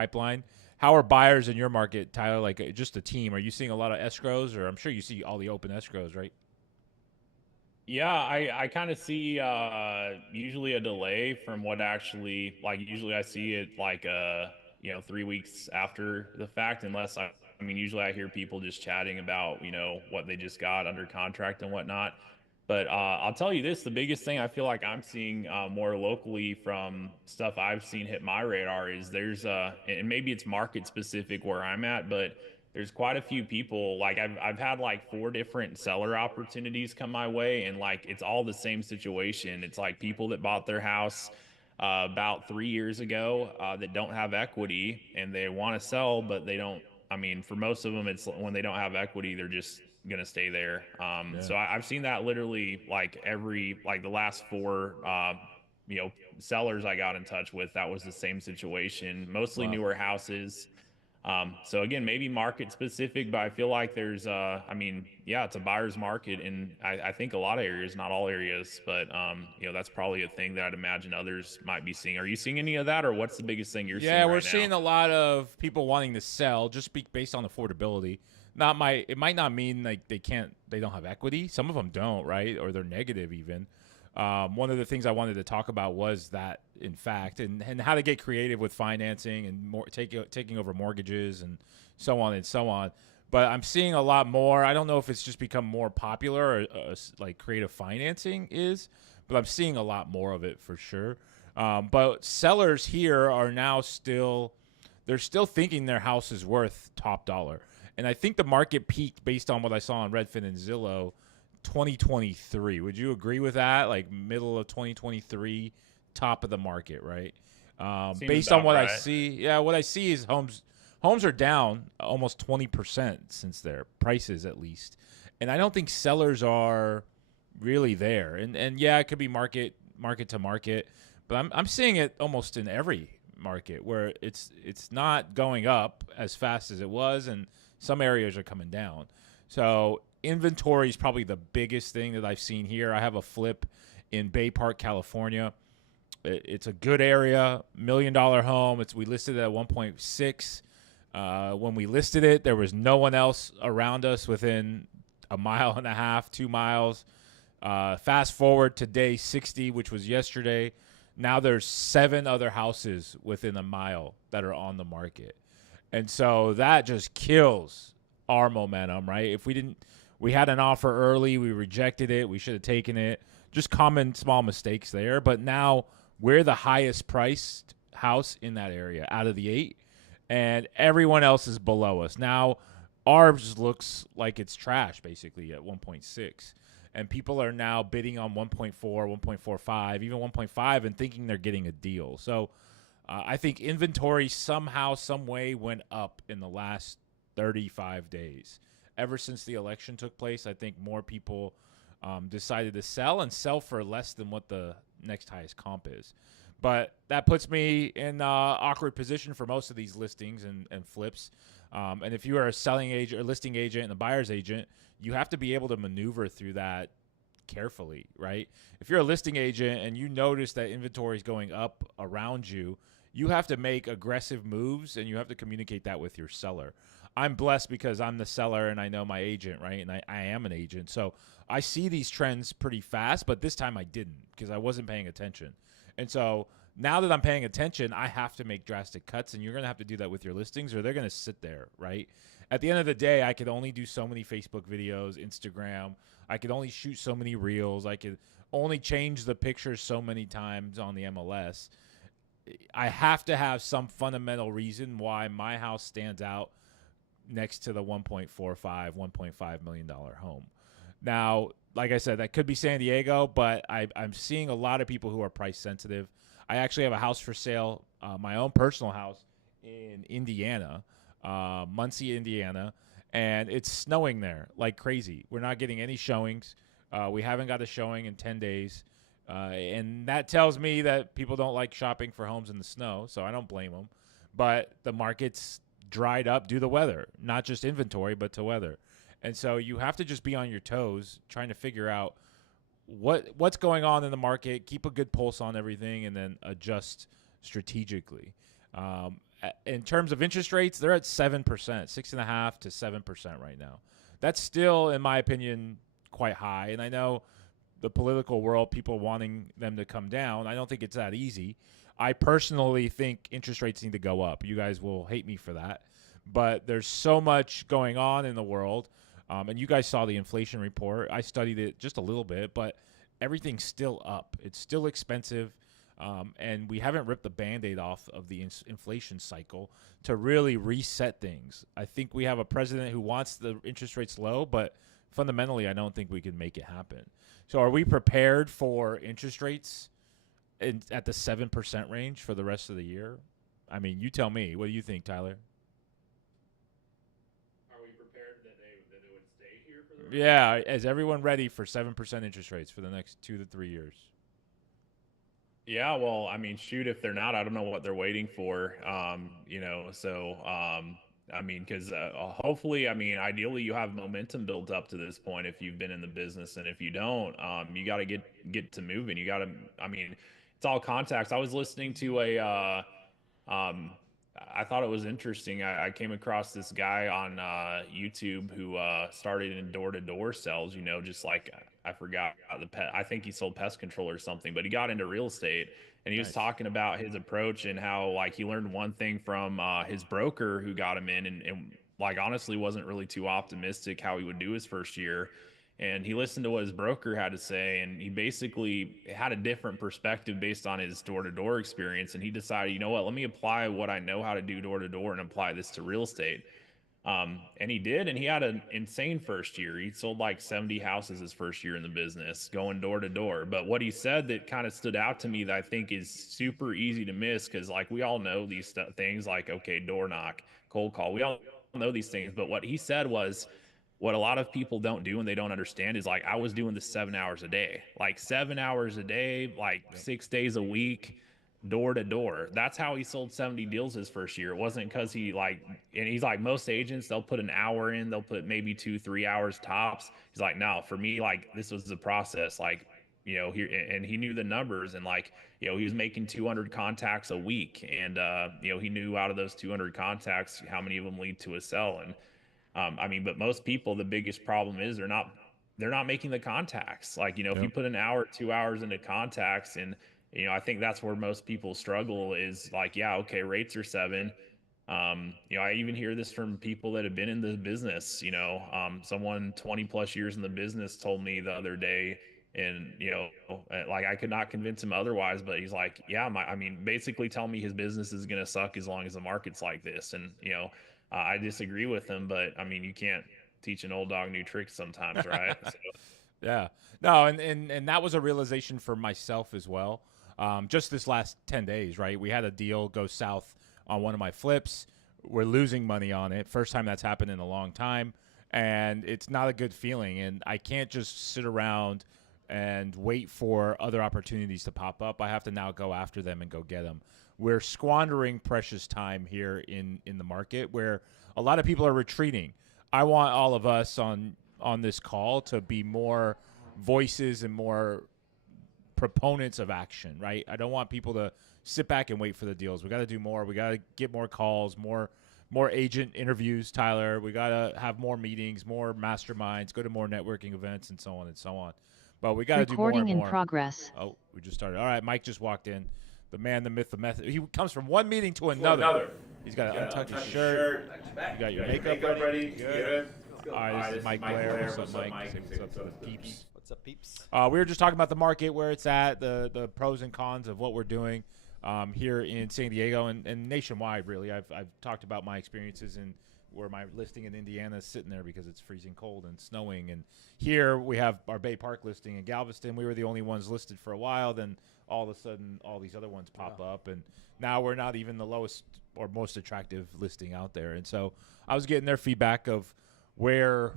pipeline. How are buyers in your market, Tyler? Like just a team? Are you seeing a lot of escrows, or I'm sure you see all the open escrows, right? Yeah, I kind of see usually a delay from what actually like usually I see it like 3 weeks after the fact unless I mean usually I hear people just chatting about what they just got under contract and whatnot. But I'll tell you this, the biggest thing I feel like I'm seeing more locally from stuff I've seen hit my radar is there's and maybe it's market specific where I'm at, but there's quite a few people like I've had like four different seller opportunities come my way and like it's all the same situation. It's like people that bought their house about 3 years ago that don't have equity and they want to sell but they don't. I mean, for most of them it's when they don't have equity they're just gonna stay there. Yeah. So I've seen that literally like every like the last four you know sellers I got in touch with, that was the same situation, mostly Wow. newer houses. So again, maybe market specific, but I feel like there's, I mean, yeah, it's a buyer's market, and I think a lot of areas, not all areas, but that's probably a thing that I'd imagine others might be seeing. Are you seeing any of that, or what's the biggest thing you're Yeah, seeing we're right now? seeing a lot of people wanting to sell just based on affordability. Not my. It might not mean like they don't have equity. Some of them don't, right? Or they're negative even. One of the things I wanted to talk about was that, in fact, and how to get creative with financing and taking over mortgages and so on and so on. But I'm seeing a lot more. I don't know if it's just become more popular or like creative financing is, but I'm seeing a lot more of it for sure. But sellers here are now they're still thinking their house is worth top dollar. And I think the market peaked based on what I saw on Redfin and Zillow 2023. Would you agree with that? Like middle of 2023, top of the market, right? Seems Based on about what I right. see, yeah, what I see is homes are down almost 20% since their prices at least. And I don't think sellers are really there. And yeah, it could be market to market, but I'm seeing it almost in every market where it's not going up as fast as it was, and some areas are coming down. So inventory is probably the biggest thing that I've seen here. I have a flip in Bay Park, California. It's a good area, $1 million home. We listed it at 1.6. When we listed it, there was no one else around us within a mile and a half, 2 miles. Fast forward to day 60, which was yesterday. Now there's 7 other houses within a mile that are on the market. And so that just kills our momentum, right? If we had an offer early, we rejected it, we should have taken it. Just common small mistakes there. But now we're the highest priced house in that area out of the 8, and everyone else is below us. Now ours looks like it's trash basically at 1.6, and people are now bidding on 1.4, 1.45, even 1.5 and thinking they're getting a deal. So I think inventory somehow, some way went up in the last 35 days. Ever since the election took place, I think more people decided to sell and sell for less than what the next highest comp is. But that puts me in awkward position for most of these listings and flips. And if you are a selling agent or listing agent and a buyer's agent, you have to be able to maneuver through that carefully, right? If you're a listing agent and you notice that inventory is going up around you, you have to make aggressive moves and you have to communicate that with your seller. I'm blessed because I'm the seller and I know my agent, right? And I am an agent. So I see these trends pretty fast, but this time I didn't because I wasn't paying attention. And so now that I'm paying attention, I have to make drastic cuts, and you're going to have to do that with your listings or they're going to sit there, right? At the end of the day, I could only do so many Facebook videos, Instagram. I could only shoot so many reels. I could only change the pictures so many times on the MLS. I have to have some fundamental reason why my house stands out next to the 1.45, $1.5 million home. Now, like I said, that could be San Diego, but I'm seeing a lot of people who are price sensitive. I actually have a house for sale, my own personal house in Indiana, Muncie, Indiana, and it's snowing there like crazy. We're not getting any showings. We haven't got a showing in 10 days. And that tells me that people don't like shopping for homes in the snow, so I don't blame them. But the market's dried up due to weather, not just inventory, but to weather. And so you have to just be on your toes trying to figure out what's going on in the market, keep a good pulse on everything, and then adjust strategically. In terms of interest rates, they're at 7%, 6.5 to 7% right now. That's still, in my opinion, quite high. And I know the political world, people wanting them to come down. I don't think it's that easy. I personally think interest rates need to go up. You guys will hate me for that. But there's so much going on in the world. And you guys saw the inflation report. I studied it just a little bit, but everything's still up. It's still expensive. And we haven't ripped the Band-Aid off of the inflation cycle to really reset things. I think we have a president who wants the interest rates low, but fundamentally, I don't think we can make it happen. So are we prepared for interest rates at the 7% range for the rest of the year? I mean, you tell me. What do you think, Tyler? Are we prepared that it would stay here for the rest? Yeah, is everyone ready for 7% interest rates for the next 2 to 3 years? Yeah, well, I mean, shoot, if they're not, I don't know what they're waiting for. I mean, because hopefully, I mean, ideally, you have momentum built up to this point if you've been in the business, and if you don't, you got to get to moving. You got to, I mean, it's all contacts. I was listening to I thought it was interesting. I came across this guy on YouTube who started in door-to-door sales. You know, just like I forgot the pet. I think he sold pest control or something, but he got into real estate, and he was talking about his approach and how like he learned one thing from his broker who got him in, and like honestly wasn't really too optimistic how he would do his first year. And he listened to what his broker had to say, and he basically had a different perspective based on his door-to-door experience. And he decided, you know what, let me apply what I know how to do door-to-door and apply this to real estate. And he did, and he had an insane first year. He sold like 70 houses his first year in the business, going door to door. But what he said that kind of stood out to me that I think is super easy to miss, because like we all know these things like, okay, door knock, cold call. We all know these things. But what he said was, what a lot of people don't do and they don't understand is like, I was doing this 7 hours a day, like 7 hours a day, like 6 days a week, door to door. That's how he sold 70 deals his first year. It wasn't because he like, and he's like, most agents, they'll put an hour in, they'll put maybe 2-3 hours tops. He's like, no, for me, like this was the process. Like, you know, here, and he knew the numbers, and like, you know, he was making 200 contacts a week. And, you know, he knew out of those 200 contacts, how many of them lead to a sell. And, I mean, but most people, the biggest problem is they're not making the contacts. Like, you know, if you put an hour, 2 hours into contacts, and, you know, I think that's where most people struggle is like, yeah, okay, rates are 7. You know, I even hear this from people that have been in the business. You know, someone 20 plus years in the business told me the other day, and, you know, like I could not convince him otherwise, but he's like, yeah, I mean, basically tell me his business is going to suck as long as the market's like this. And, you know, I disagree with him, but I mean, you can't teach an old dog new tricks sometimes, right? So. Yeah. No, and that was a realization for myself as well. Just this last 10 days, right? We had a deal go south on one of my flips. We're losing money on it. First time that's happened in a long time. And it's not a good feeling. And I can't just sit around and wait for other opportunities to pop up. I have to now go after them and go get them. We're squandering precious time here in the market where a lot of people are retreating. I want all of us on this call to be more voices and more proponents of action, right? I don't want people to sit back and wait for the deals. We got to do more. We got to get more calls, more agent interviews, Tyler. We got to have more meetings, more masterminds, go to more networking events, and so on and so on. But we got to do more and more. Recording in progress. Oh, we just started. All right, Mike just walked in. The man, the myth, the method. He comes from one meeting to another. He's got to untuck his shirt. You got your makeup ready. Good. All right, this is Mike Blair. What's up, Mike? What's up, peeps? What's up, peeps? We were just talking about the market, where it's at, the pros and cons of what we're doing here in San Diego and nationwide, really. I've talked about my experiences in where my listing in Indiana is sitting there because it's freezing cold and snowing. And here we have our Bay Park listing in Galveston. We were the only ones listed for a while. Then all of a sudden, all these other ones pop up. And now we're not even the lowest or most attractive listing out there. And so I was getting their feedback of where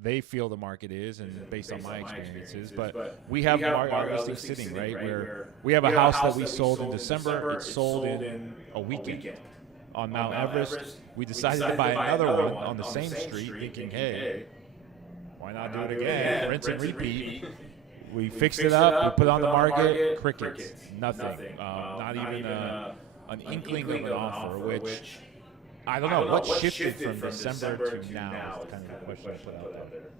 they feel the market is, and based on my experiences. But we have our listing sitting, right, where we have a house that we sold in December. It sold in a weekend on Mount Everest. We decided to buy another one on the same street, thinking, hey, why not do it again? Rinse and repeat. We fixed it up. We put it on the market. Crickets. Nothing. Not even a an inkling of an offer, which I don't know what shifted from December to now. Is kind of the question I put out there.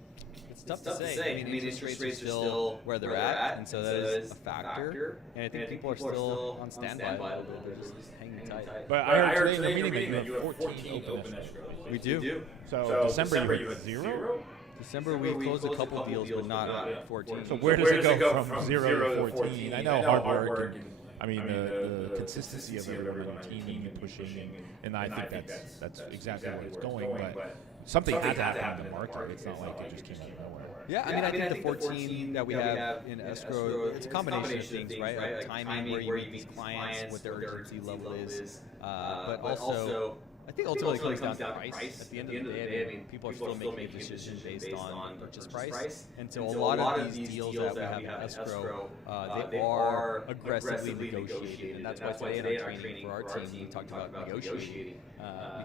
It's tough to say. I mean, interest rates are still where they're at, and so that is a factor. And I think people are still on standby a little bit. They're just hanging tight. But I heard today in the meeting that you have 14 open escrows. We do. So December you had 0? December we closed a couple deals, but not 14. So where does it go from 0 to 14? I know hard work and I mean the consistency of everyone teaming and pushing, and I think that's exactly where it's going. But something had to happen in the market. It's not like it just came out of nowhere. Yeah, I mean, I think the 14 that we have in escrow, it's a combination of things, right? Like timing, where you meet these clients, what their urgency level is, but also, I think ultimately it comes down to price. At the end of the day, I mean, people are still making a decision based on purchase price, and so a lot of these deals that we have in escrow, they are aggressively negotiated, and that's why today in our training for our team, we talked about negotiating,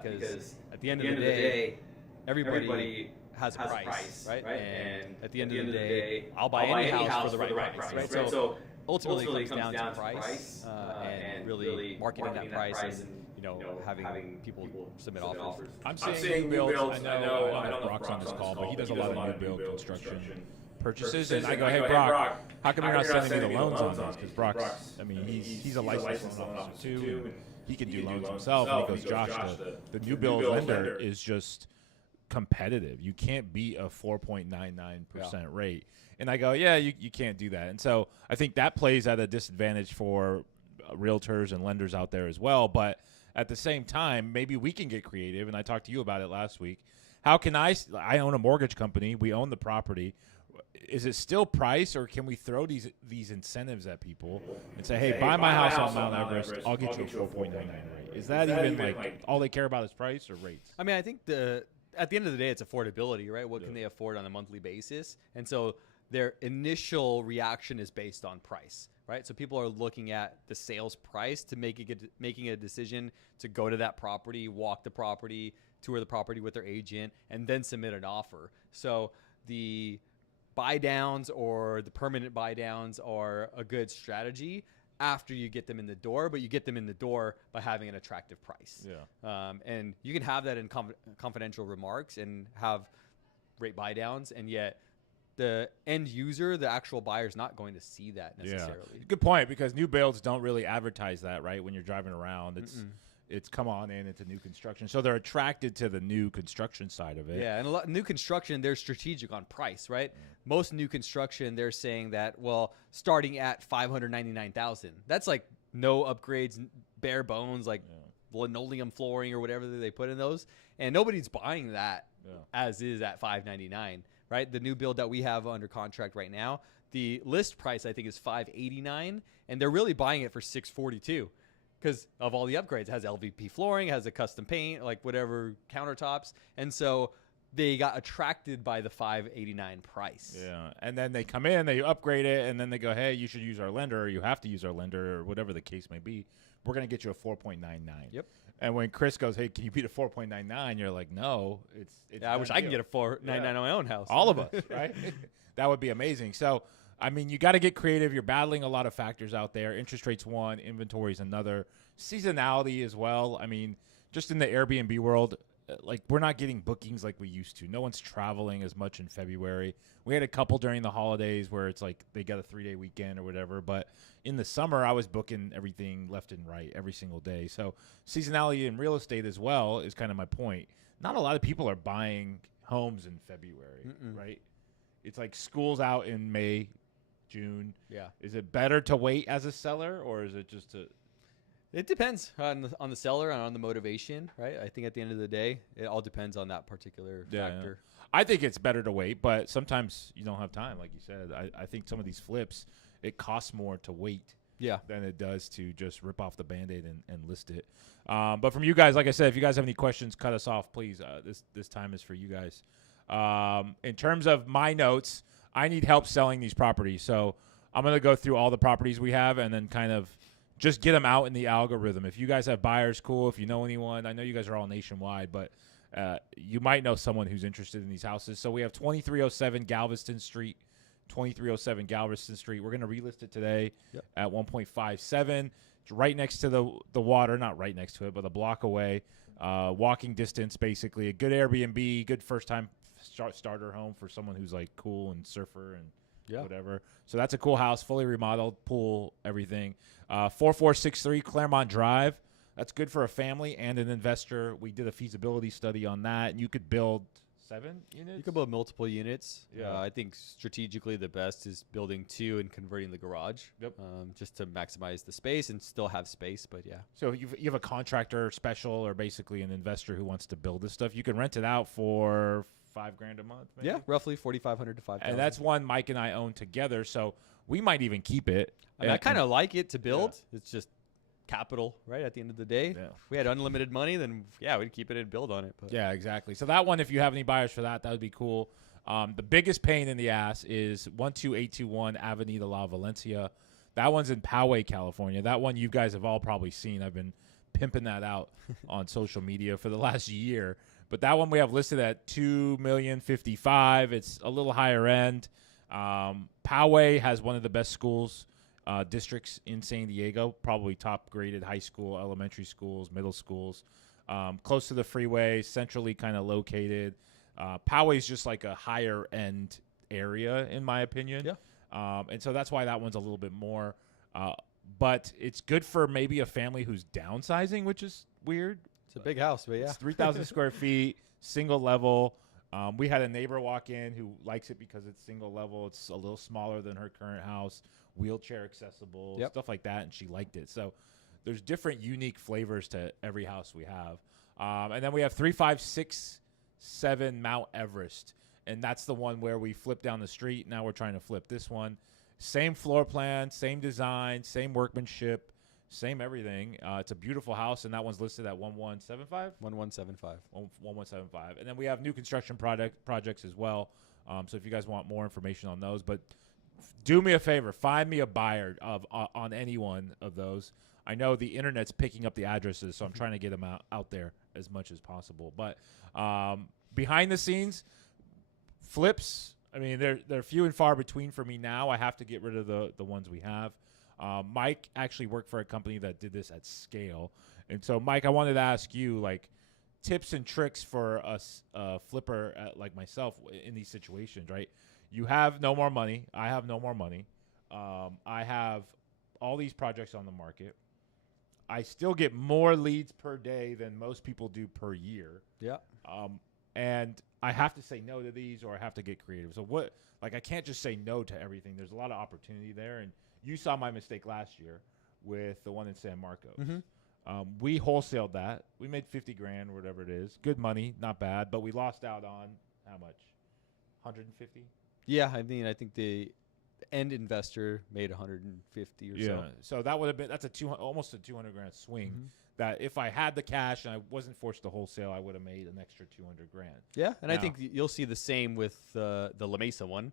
because at the end of the day, everybody has a price, right? And at the end of the day, I'll buy any house for the right price, right? So ultimately, it comes down to price and really marketing that price and having people submit offers. I'm seeing new builds. I know Brock's on this call, but he does a lot of new build construction purchases, and I go, hey Brock, how come you're not sending me the loans on these? Because Brock's, I mean, he's a licensed loan officer too, and he can do loans himself. And he goes, Josh, the new build lender is just competitive. You can't beat a 4.99% rate. And I go, yeah, you can't do that. And so I think that plays at a disadvantage for realtors and lenders out there as well. But at the same time, maybe we can get creative. And I talked to you about it last week. How can I own a mortgage company. We own the property. Is it still price, or can we throw these incentives at people and say, hey, buy my house on Mount Everest, I'll get you a 4.99 rate? Is that even like all they care about is price or rates? I mean, I think at the end of the day, it's affordability, right? What can they afford on a monthly basis? And so their initial reaction is based on price, right? So people are looking at the sales price to making a decision to go to that property, walk the property, tour the property with their agent, and then submit an offer. So the buy downs or the permanent buy downs are a good strategy after you get them in the door, but you get them in the door by having an attractive price. Yeah. And you can have that in confidential remarks and have rate buy downs, and yet the end user, the actual buyer, is not going to see that necessarily. Yeah. Good point, because new builds don't really advertise that, right? When you're driving around, it's come on in, it's a new construction. So they're attracted to the new construction side of it. Yeah, and a lot new construction, they're strategic on price, right? Most new construction, they're saying that, well, starting at $599,000. That's like no upgrades, bare bones, like linoleum flooring or whatever they put in those. And nobody's buying that as is at $599, right? The new build that we have under contract right now, the list price I think is $589, and they're really buying it for $642. Because of all the upgrades. It has LVP flooring, it has a custom paint, like whatever countertops. And so they got attracted by the $589 price. Yeah. And then they come in, they upgrade it, and then they go, hey, you should use our lender, or you have to use our lender, or whatever the case may be. We're going to get you a 4.99. Yep. And when Chris goes, hey, can you beat a 4.99? You're like, no. It's I wish I could get a 4.99 on my own house. All of us, right? That would be amazing. So, I mean, you got to get creative. You're battling a lot of factors out there. Interest rates one, inventory is another, seasonality as well. I mean, just in the Airbnb world, like we're not getting bookings like we used to. No one's traveling as much in February. We had a couple during the holidays where it's like they got a 3-day weekend or whatever. But in the summer, I was booking everything left and right every single day. So seasonality in real estate as well is kind of my point. Not a lot of people are buying homes in February, right? It's like school's out in May, June. Yeah. Is it better to wait as a seller, or is it just to? It depends on the seller and on the motivation, right? I think at the end of the day, it all depends on that particular factor. Yeah. I think it's better to wait, but sometimes you don't have time, like you said. I think some of these flips, it costs more to wait than it does to just rip off the Band-Aid and list it. But from you guys, like I said, if you guys have any questions, cut us off, please. This time is for you guys. In terms of my notes, I need help selling these properties. So I'm going to go through all the properties we have and then kind of just get them out in the algorithm. If you guys have buyers, cool. If you know anyone, I know you guys are all nationwide, but you might know someone who's interested in these houses. So we have 2307 Galveston Street, 2307 Galveston Street. We're going to relist it today at 1.57. It's right next to the water, not right next to it, but a block away. Walking distance, basically. A good Airbnb, good first-time starter home for someone who's like cool and surfer and whatever. So that's a cool house, fully remodeled, pool, everything. 4463 Claremont Drive. That's good for a family and an investor. We did a feasibility study on that, and you could build 7 units. You could build multiple units. Yeah. I think strategically the best is building 2 and converting the garage. Yep. Just to maximize the space and still have space. But yeah. So you have a contractor special or basically an investor who wants to build this stuff. You can rent it out for $5,000 a month. Maybe? Yeah, roughly 4,500 to 5,000. And that's one Mike and I own together, so we might even keep it. I kind of like it to build. It's just capital, right? At the end of the day, if we had unlimited money, then we'd keep it and build on it. But. Yeah, exactly. So that one, if you have any buyers for that, that would be cool. The biggest pain in the ass is 12821 Avenida La Valencia. That one's in Poway, California. That one you guys have all probably seen. I've been pimping that out on social media for the last year. But that one we have listed at $2,055,000. It's a little higher end. Poway has one of the best schools districts in San Diego, probably top graded high school, elementary schools, middle schools, close to the freeway, centrally kind of located. Poway is just like a higher end area, in my opinion. Yeah. And so that's why that one's a little bit more. But it's good for maybe a family who's downsizing, which is weird. It's a big house, but yeah. It's 3,000 square feet, single level. We had a neighbor walk in who likes it because it's single level. It's a little smaller than her current house, wheelchair accessible, stuff like that, and she liked it. So there's different unique flavors to every house we have. And then we have 3567 Mount Everest, and that's the one where we flip down the street. Now we're trying to flip this one. Same floor plan, same design, same workmanship, same everything. It's a beautiful house, and that one's listed at 1175. 1175. And then we have new construction projects as well. So if you guys want more information on those, but do me a favor, find me a buyer on any one of those. I know the internet's picking up the addresses, so I'm trying to get them out there as much as possible. But behind the scenes, flips, I mean, they're few and far between for me now. I have to get rid of the ones we have. Mike actually worked for a company that did this at scale. And so, Mike, I wanted to ask you, like, tips and tricks for a flipper like myself in these situations, right? You have no more money. I have no more money. I have all these projects on the market. I still get more leads per day than most people do per year. Yeah. And I have to say no to these, or I have to get creative. So I can't just say no to everything. There's a lot of opportunity there. And you saw my mistake last year with the one in San Marcos. Mm-hmm. We wholesaled that. We made $50,000 or whatever it is. Good money, not bad, but we lost out on how much? 150? Yeah, I mean, I think the end investor made 150 or so. Yeah. So that would have been almost a $200,000 swing. Mm-hmm. That if I had the cash and I wasn't forced to wholesale, I would have made an extra $200,000. Yeah, and I think you'll see the same with the La Mesa one.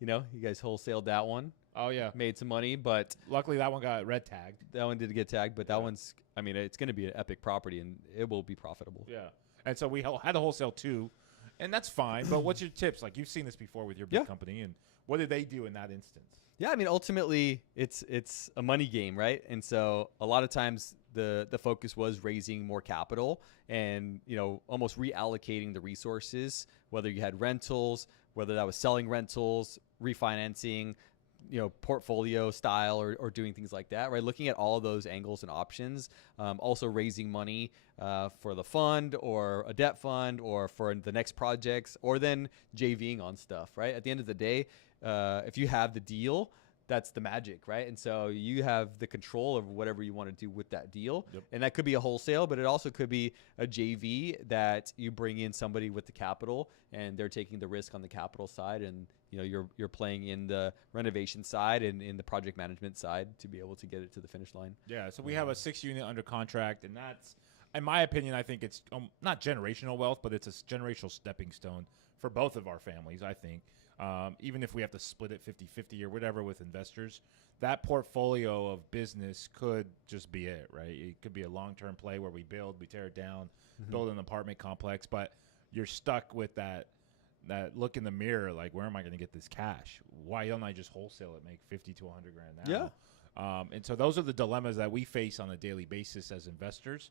You know, you guys wholesaled that one. Oh, yeah. Made some money, but... Luckily, that one got red tagged. That one did get tagged, but that one's... I mean, it's going to be an epic property, and it will be profitable. Yeah. And so we had a wholesale, too, and that's fine. But what's your tips? Like, you've seen this before with your big company, and what did they do in that instance? Yeah, I mean, ultimately, it's a money game, right? And so a lot of times the focus was raising more capital and, you know, almost reallocating the resources, whether you had rentals, whether that was selling rentals, refinancing, you know, portfolio style or doing things like that, right? Looking at all of those angles and options, also raising money for the fund or a debt fund or for the next projects, or then JVing on stuff, right? At the end of the day, if you have the deal, that's the magic, right? And so you have the control of whatever you want to do with that deal. Yep. And that could be a wholesale, but it also could be a JV that you bring in somebody with the capital and they're taking the risk on the capital side, and you know you're playing in the renovation side and in the project management side to be able to get it to the finish line. Yeah, so we have a 6-unit under contract, and that's, in my opinion, I think it's not generational wealth, but it's a generational stepping stone for both of our families, I think. Even if we have to split it 50-50 or whatever with investors, that portfolio of business could just be it, right? It could be a long-term play where we tear it down, build an apartment complex, but you're stuck with that look in the mirror, like, where am I going to get this cash? Why don't I just wholesale it, make $50,000 to $100,000 now? And so those are the dilemmas that we face on a daily basis as investors.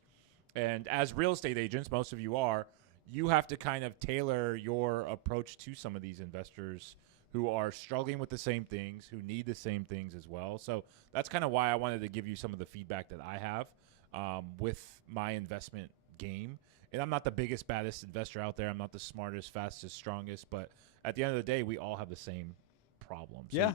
And as real estate agents, most of you are, you have to kind of tailor your approach to some of these investors who are struggling with the same things, who need the same things as well. So that's kind of why I wanted to give you some of the feedback that I have with my investment game. And I'm not the biggest, baddest investor out there. I'm not the smartest, fastest, strongest. But at the end of the day, we all have the same problems. So yeah.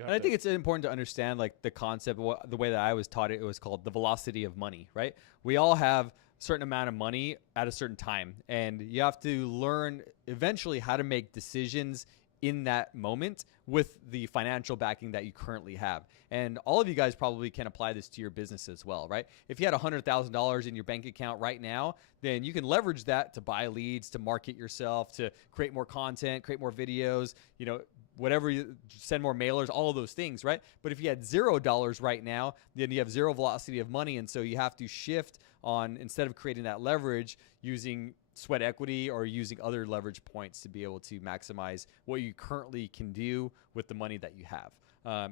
And I think it's important to understand like the concept, the way that I was taught it was called the velocity of money, right? We all have a certain amount of money at a certain time, and you have to learn eventually how to make decisions in that moment with the financial backing that you currently have. And all of you guys probably can apply this to your business as well, right? If you had $100,000 in your bank account right now, then you can leverage that to buy leads, to market yourself, to create more content, create more videos, whatever, you send more mailers, all of those things, right? But if you had $0 right now, then you have zero velocity of money. And so you have to shift on, instead of creating that leverage, using sweat equity or using other leverage points to be able to maximize what you currently can do with the money that you have.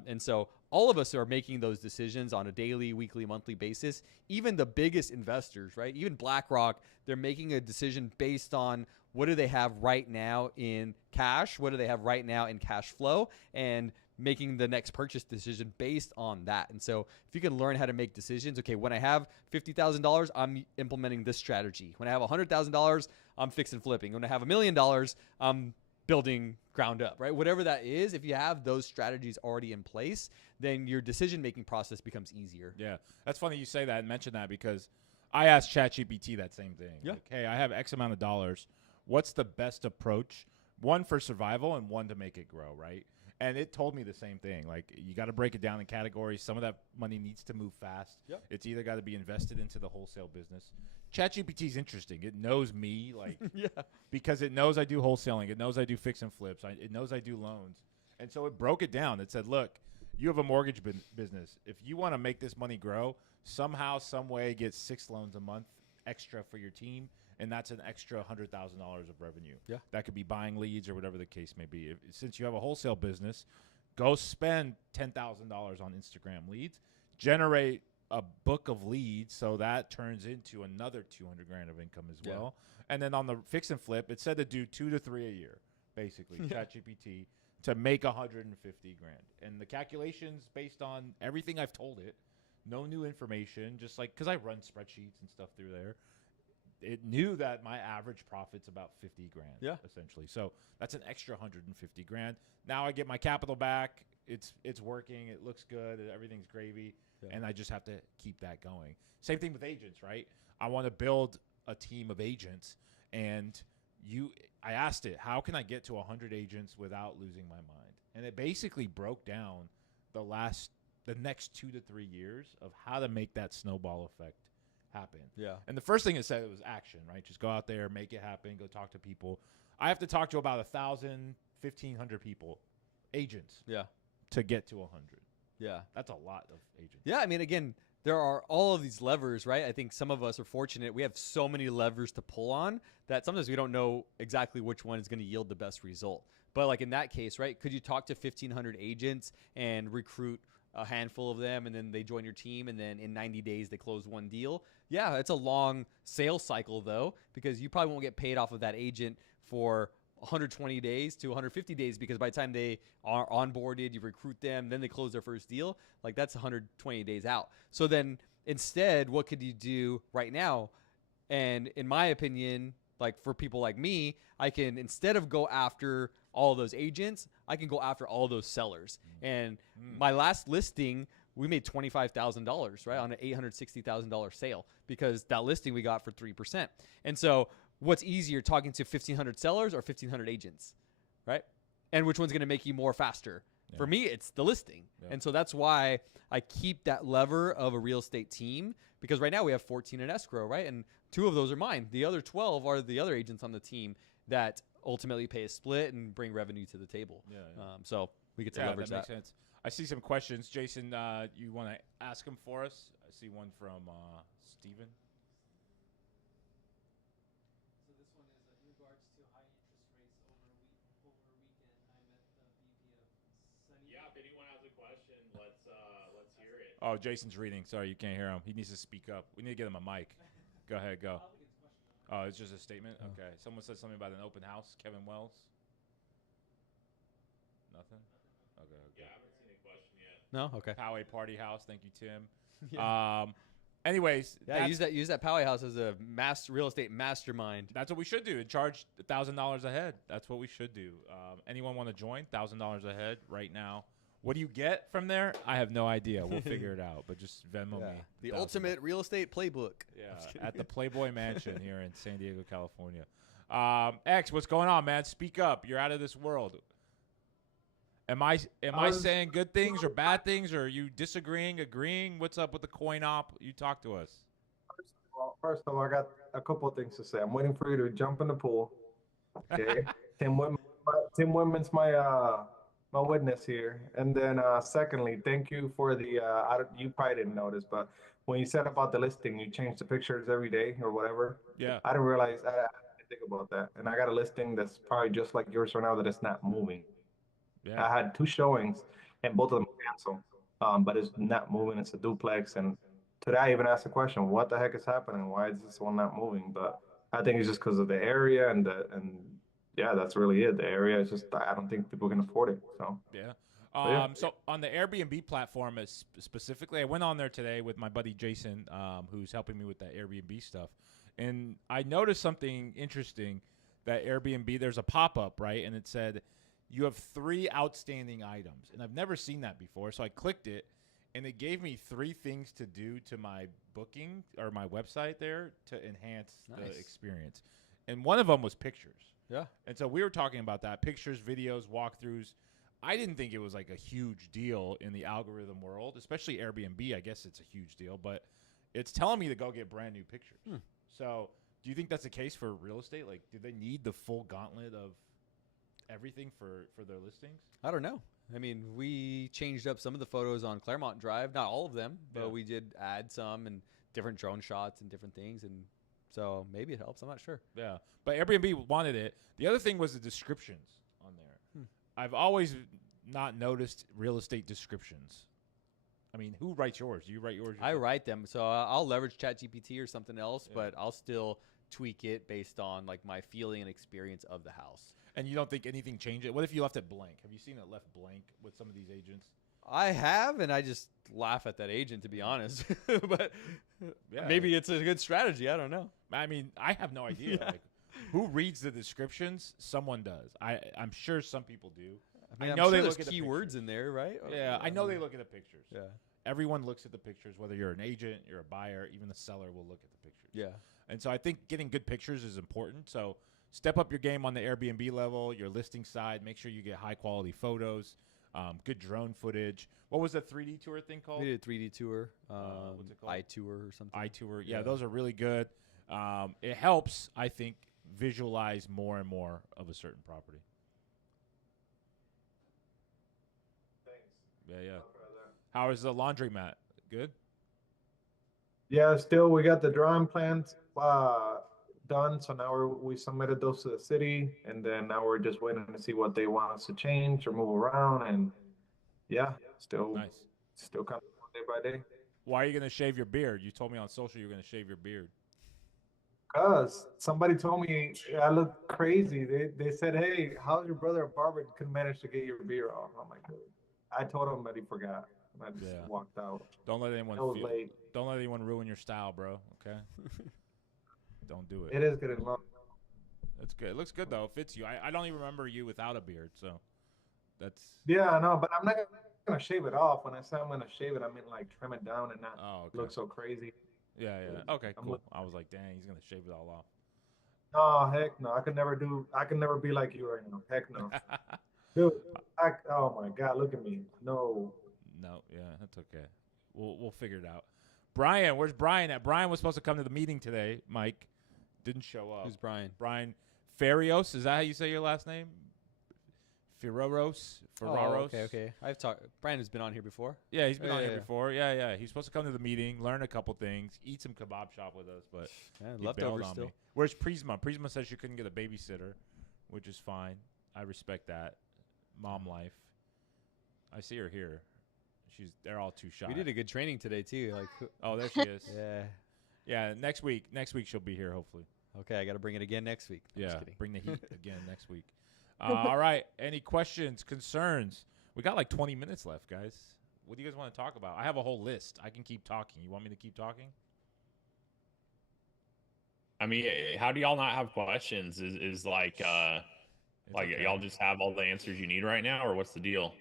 And so all of us are making those decisions on a daily, weekly, monthly basis. Even the biggest investors, right? Even BlackRock, they're making a decision based on what do they have right now in cash? What do they have right now in cash flow? And making the next purchase decision based on that. And so if you can learn how to make decisions, okay, when I have $50,000, I'm implementing this strategy. When I have $100,000, I'm fix and flipping. When I have $1 million, I'm building ground up, right? Whatever that is, if you have those strategies already in place, then your decision-making process becomes easier. Yeah, that's funny you say that and mention that because I asked ChatGPT that same thing. Yeah. Like, hey, I have X amount of dollars. What's the best approach? One for survival and one to make it grow, right? And it told me the same thing. Like, you got to break it down in categories. Some of that money needs to move fast. Yep. It's either got to be invested into the wholesale business. ChatGPT is interesting. It knows me, like, Yeah. because it knows I do wholesaling. It knows I do fix and flips. It knows I do loans. And so it broke it down. It said, look, you have a mortgage business. If you want to make this money grow, somehow, some way, get 6 loans a month extra for your team. And that's an extra $100,000 of revenue. Yeah. That could be buying leads or whatever the case may be. Since you have a wholesale business, go spend $10,000 on Instagram leads, generate a book of leads, so that turns into another $200,000 of income as well. And then on the fix and flip, it said to do 2 to 3 a year, basically, ChatGPT, to make $150,000. And the calculations based on everything I've told it, no new information, just like because I run spreadsheets and stuff through there. It knew that my average profit's about $50,000, essentially. So that's an extra $150,000. Now I get my capital back. It's working. It looks good. Everything's gravy, and I just have to keep that going. Same thing with agents, right? I want to build a team of agents, and I asked it, how can I get to 100 agents without losing my mind? And it basically broke down the next 2 to 3 years of how to make that snowball effect happen. Yeah. And the first thing it said was action, right? Just go out there, make it happen, go talk to people. I have to talk to about 1,000, 1,500 people, agents, to get to 100. Yeah. That's a lot of agents. Yeah, I mean, again, there are all of these levers, right? I think some of us are fortunate. We have so many levers to pull on that sometimes we don't know exactly which one is going to yield the best result. But like in that case, right, could you talk to 1,500 agents and recruit a handful of them, and then they join your team, and then in 90 days they close one deal? Yeah, it's a long sales cycle, though, because you probably won't get paid off of that agent for 120 days to 150 days, because by the time they are onboarded, you recruit them, then they close their first deal. Like, that's 120 days out. So then instead, what could you do right now? And in my opinion, like for people like me, I can, instead of go after all those agents, I can go after all those sellers. And my last listing, we made $25,000, right, on an $860,000 sale, because that listing we got for 3%. And so what's easier, talking to 1,500 sellers or 1,500 agents, right? And which one's going to make you more faster? Yeah. For me, it's the listing. Yeah. And so that's why I keep that lever of a real estate team, because right now we have 14 in escrow, right? And 2 of those are mine. The other 12 are the other agents on the team that ultimately pay a split and bring revenue to the table. So we get to leverage that. Makes sense. I see some questions. Jason, you want to ask them for us? I see one from Steven. So this one is in regards to high interest rates over a weekend. I met the VP of Sunny. Yeah, if anyone has a question, let's hear it. Oh, Jason's reading. Sorry, you can't hear him. He needs to speak up. We need to get him a mic. Go ahead, I go. don't think it's a question. Oh, it's just a statement? Okay. Someone said something about an open house. Kevin Wells? Nothing? Okay. Yeah, I haven't seen any question yet. No, okay. Poway Party House. Thank you, Tim. Yeah. Anyways, Yeah, use that Poway House as a real estate mastermind. that's what we should do. And charge $1,000 a head. That's what we should do. Anyone want to join? $1,000 a head right now. What do you get from there? I have no idea. We'll figure it out. But just Venmo me. The $1,000. ultimate real estate playbook. Yeah, at the Playboy Mansion here in San Diego, California. X, what's going on, man? Speak up. You're out of this world. Am I saying good things or bad things, or are you disagreeing, agreeing? What's up with the coin op? You talk to us. Well, first of all, I got a couple of things to say. I'm waiting for you to jump in the pool. Okay. Tim Woodman's my witness here. And then secondly, thank you for the you probably didn't notice, but when you said about the listing, you change the pictures every day or whatever. Yeah. I didn't realize I didn't think about that. And I got a listing that's probably just like yours right now that it's not moving. Yeah. I had 2 showings and both of them canceled. But it's not moving. It's a duplex. And today I even asked the question, what the heck is happening? Why is this one not moving? But I think it's just because of the area and yeah, that's really it. The area is just, I don't think people can afford it. So Yeah. yeah. So on the Airbnb platform specifically, I went on there today with my buddy Jason, who's helping me with that Airbnb stuff. And I noticed something interesting that Airbnb, there's a pop-up, right? And it said, you have 3 outstanding items. And I've never seen that before. So I clicked it, and it gave me 3 things to do to my booking or my website there to enhance the Nice. experience. And one of them was pictures. Yeah. And so we were talking about that, pictures, videos, walkthroughs. I didn't think it was like a huge deal in the algorithm world, especially Airbnb. I guess it's a huge deal, but it's telling me to go get brand new pictures. So do you think that's the case for real estate? Like, do they need the full gauntlet of everything for their listings? I don't know. I mean, we changed up some of the photos on Claremont Drive, not all of them, but Yeah. we did add some and different drone shots and different things. And so maybe it helps. I'm not sure. Yeah. But Airbnb wanted it. The other thing was the descriptions on there. I've always not noticed real estate descriptions. I mean, who writes yours? Do you write yours? I yourself? write them. So I'll leverage ChatGPT or something else, but I'll still tweak it based on like my feeling and experience of the house. And you don't think anything changed it? What if you left it blank? Have you seen it left blank with some of these agents? I have, and I just laugh at that agent, to be honest. But Yeah. maybe it's a good strategy. I don't know. I mean, I have no idea. Yeah. Like, who reads the descriptions? Someone does. I'm sure some people do. I mean, I I'm know sure they there's look at the keywords pictures. in there, right? Yeah, I know they look at the pictures. Yeah. Everyone looks at the pictures, whether you're an agent, you're a buyer, even the seller will look at the pictures. Yeah. And so I think getting good pictures is important. So step up your game on the Airbnb level, your listing side. Make sure you get high quality photos, good drone footage. What was the 3D tour thing called? We did a 3D tour, what's it called? iTour or something. iTour. Yeah, Yeah. those are really good. It helps, I think, visualize more and more of a certain property. Yeah. How is the laundromat? Good? Yeah, still we got the drawing plans done. So now we submitted those to the city, and then now we're just waiting to see what they want us to change or move around. And yeah, still Nice. kind of day by day. Why are you going to shave your beard? You told me on social you were going to shave your beard. Cause somebody told me I look crazy. They said, "Hey, how's your brother a barber couldn't manage to get your beard off?" I'm like, I told him, but he forgot. And I just Yeah. walked out. Don't let anyone It was late. Don't let anyone ruin your style, bro. Okay? Don't do it. It is getting long. It's good. It looks good though. It fits you. I don't even remember you without a beard, so that's Yeah, I know, but I'm not gonna shave it off. When I say I'm gonna shave it, I mean like trim it down and not okay. look so crazy. Yeah. Okay, I'm cool. look- I was like, dang, he's gonna shave it all off. No, heck no. I can never be like you right now. Heck no. Dude, oh my God, look at me. No. No, yeah, that's okay. We'll figure it out. Brian, where's Brian at? Brian was supposed to come to the meeting today. Mike didn't show up. Who's Brian? Brian Ferrios? Is that how you say your last name? Ferraros? Oh, okay. I've talked. Brian has been on here before. Yeah, he's been on here Yeah. before. Yeah. He's supposed to come to the meeting, learn a couple things, eat some kebab shop with us, but Yeah, he bailed leftovers on still. me. Where's Prisma? Prisma says she couldn't get a babysitter, which is fine. I respect that. Mom life. I see her here. They're all too shy. We did a good training today too. Like, Oh, there she is. yeah. Yeah, next week she'll be here hopefully. Okay, I got to bring it again next week. I'm just Yeah, kidding. bring the heat again next week. All right. Any questions, concerns? We got like 20 minutes left, guys. What do you guys want to talk about? I have a whole list. I can keep talking. You want me to keep talking? I mean, how do y'all not have questions? Is like It's okay. y'all just have all the answers you need right now, or what's the deal?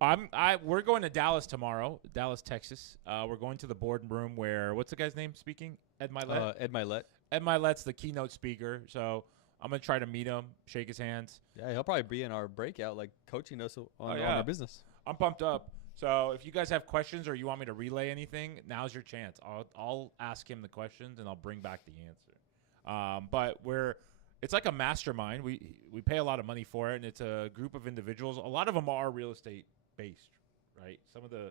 We're going to Dallas tomorrow, Dallas, Texas. We're going to the boardroom where what's the guy's name speaking? Ed Milet. Ed Milet. Ed Milet's the keynote speaker, so I'm gonna try to meet him, shake his hands. Yeah, he'll probably be in our breakout, like coaching us on yeah. our business. I'm pumped up. So if you guys have questions or you want me to relay anything, now's your chance. I'll ask him the questions and I'll bring back the answer. But it's like a mastermind. We pay a lot of money for it, and it's a group of individuals. A lot of them are real estate based, right? Some of the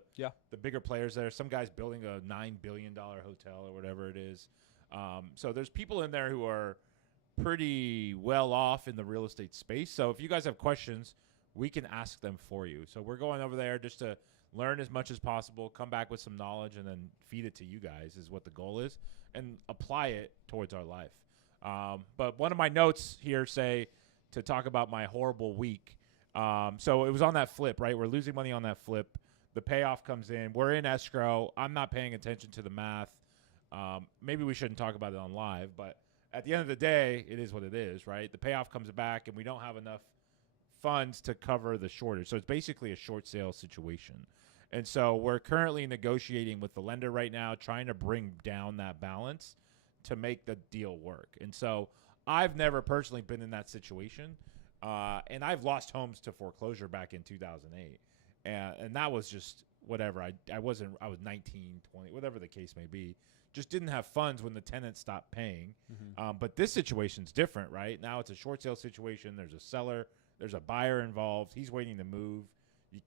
bigger players there. Some guy's building a $9 billion hotel or whatever it is. So there's people in there who are pretty well off in the real estate space. So if you guys have questions, we can ask them for you. So we're going over there just to learn as much as possible, come back with some knowledge, and then feed it to you guys is what the goal is, and apply it towards our life. But one of my notes here say to talk about my horrible week. So it was on that flip, right? We're losing money on that flip. The payoff comes in. We're in escrow. I'm not paying attention to the math. Maybe we shouldn't talk about it on live, but at the end of the day, it is what it is, right? The payoff comes back, and we don't have enough funds to cover the shortage. So it's basically a short sale situation. And so we're currently negotiating with the lender right now, trying to bring down that balance to make the deal work. And so I've never personally been in that situation. And I've lost homes to foreclosure back in 2008. And that was just whatever. I was 19, 20, whatever the case may be. Just didn't have funds when the tenant stopped paying. But this situation's different, right? Now it's a short sale situation. There's a seller. There's a buyer involved. He's waiting to move. You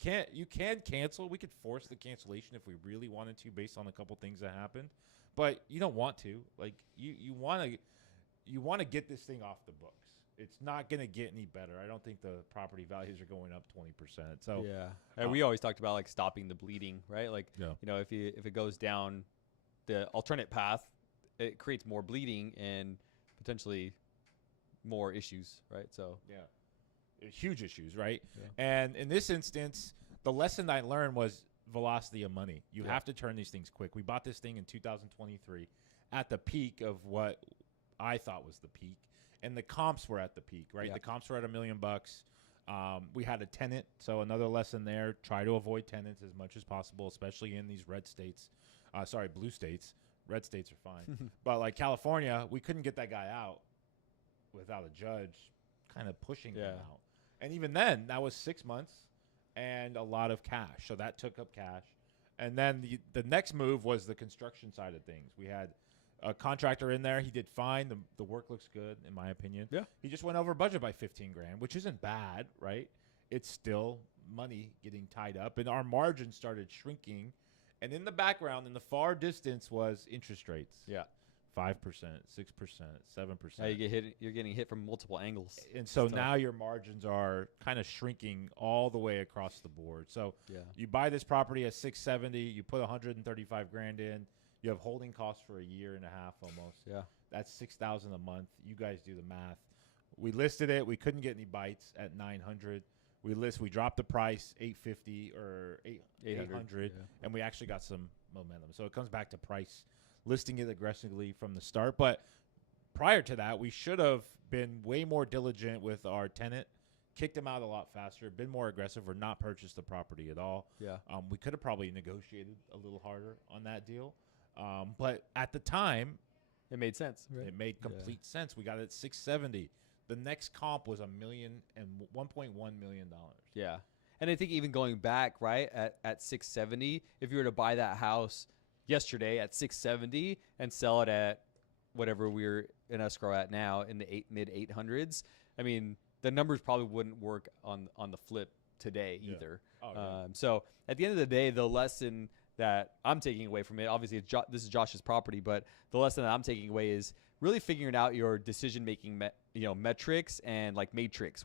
can cancel. We could force the cancellation if we really wanted to based on a couple things that happened. But you don't want to. Like you want to get this thing off the books. It's not going to get any better. I don't think the property values are going up 20%. So yeah, and we always talked about like stopping the bleeding, right? Like Yeah. you know, if it goes down the alternate path, it creates more bleeding and potentially more issues, right? So yeah, huge issues, right? Yeah. And in this instance, the lesson I learned was velocity of money. You Yeah. have to turn these things quick. We bought this thing in 2023 at the peak of what I thought was the peak. And the comps were at the peak, right? Yeah. The comps were at $1 million. We had a tenant, so another lesson there: try to avoid tenants as much as possible, especially in these blue states. Red states are fine, but like California, we couldn't get that guy out without a judge kind of pushing him out. And even then, that was 6 months and a lot of cash, so that took up cash. And then the next move was the construction side of things. We had a contractor in there. He did fine. The work looks good, in my opinion. Yeah. He just went over budget by $15,000, which isn't bad, right? It's still money getting tied up, and our margin started shrinking. And in the background, in the far distance, was interest rates. yeah, 5%, 6%, 7%. now you're getting hit from multiple angles. And so It's tough. now your margins are kind of shrinking all the way across the board. So Yeah. you buy this property at 670, you put 135 grand in, you have holding costs for a year and a half almost. Yeah. That's $6,000 a month. You guys do the math. We listed it. We couldn't get any bites at 900. We dropped the price 850 or 800 yeah. and we actually got some momentum. So it comes back to price, listing it aggressively from the start. But prior to that, we should have been way more diligent with our tenant, kicked him out a lot faster, been more aggressive, or not purchased the property at all. Yeah. We could have probably negotiated a little harder on that deal. But at the time, It made sense. Right? it made complete sense. We got it at 670. The next comp was $1 million and $1.1 million. Yeah. And I think even going back, right, at 670, if you were to buy that house yesterday at 670 and sell it at whatever we're in escrow at now in the mid 800s, I mean, the numbers probably wouldn't work on the flip today Yeah. either. Oh, yeah. So at the end of the day, the lesson that I'm taking away from it, obviously this is Josh's property, but the lesson that I'm taking away is really figuring out your decision-making metrics and like matrix.